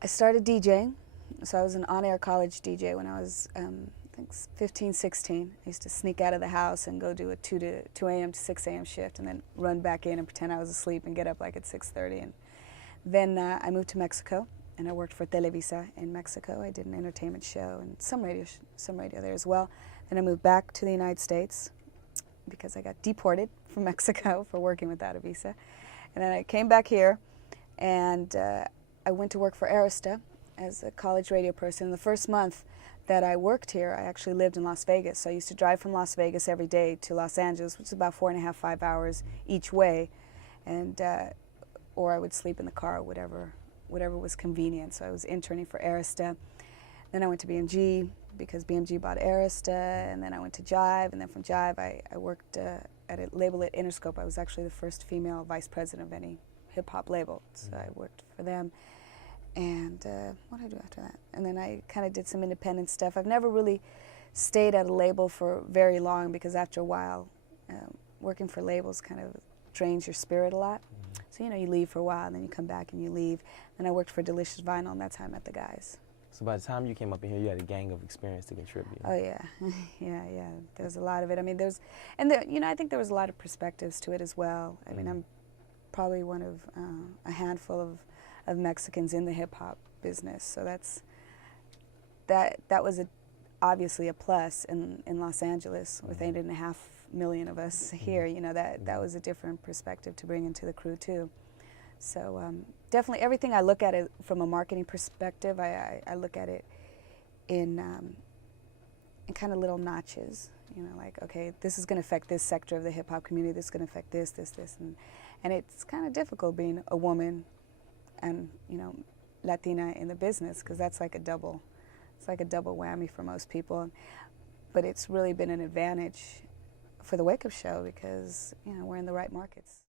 I started DJing, so I was an on-air college DJ when I was I think 15, 16. I used to sneak out of the house and go do a 2 a.m. to 6 a.m. shift and then run back in and pretend I was asleep and get up like at 6:30. And then I moved to Mexico and I worked for Televisa in Mexico. I did an entertainment show and some radio there as well. Then I moved back to the United States because I got deported from Mexico for working without a visa. And then I came back here and I went to work for Arista as a college radio person. The first month that I worked here, I actually lived in Las Vegas. So I used to drive from Las Vegas every day to Los Angeles, which is about 4.5, 5 hours each way, and or I would sleep in the car, whatever was convenient. So I was interning for Arista. Then I went to BMG because BMG bought Arista, and then I went to Jive, and then from Jive I worked at a label at Interscope. I was actually the first female vice president of any hip-hop label, so I worked for them. And what did I do after that? And then I kind of did some independent stuff. I've never really stayed at a label for very long because after a while, working for labels kind of drains your spirit a lot. So, you know, you leave for a while, and then you come back and you leave. Then I worked for Delicious Vinyl, and that's how I met the guys. So by the time you came up in here, you had a gang of experience to contribute. Oh, yeah. yeah. There's a lot of it. I mean, you know, I think there was a lot of perspectives to it as well. I mean, I'm probably one of a handful of Mexicans in the hip-hop business, so that was obviously a plus in Los Angeles with 8.5 million of us here. You know, that was a different perspective to bring into the crew too. So definitely everything I look at it from a marketing perspective, I look at it in kind of little notches. You know, like, okay, this is going to affect this sector of the hip-hop community, this is going to affect this, and it's kind of difficult being a woman and, you know, Latina in the business, because that's like a double whammy for most people. But it's really been an advantage for the Wake Up Show because, you know, we're in the right markets.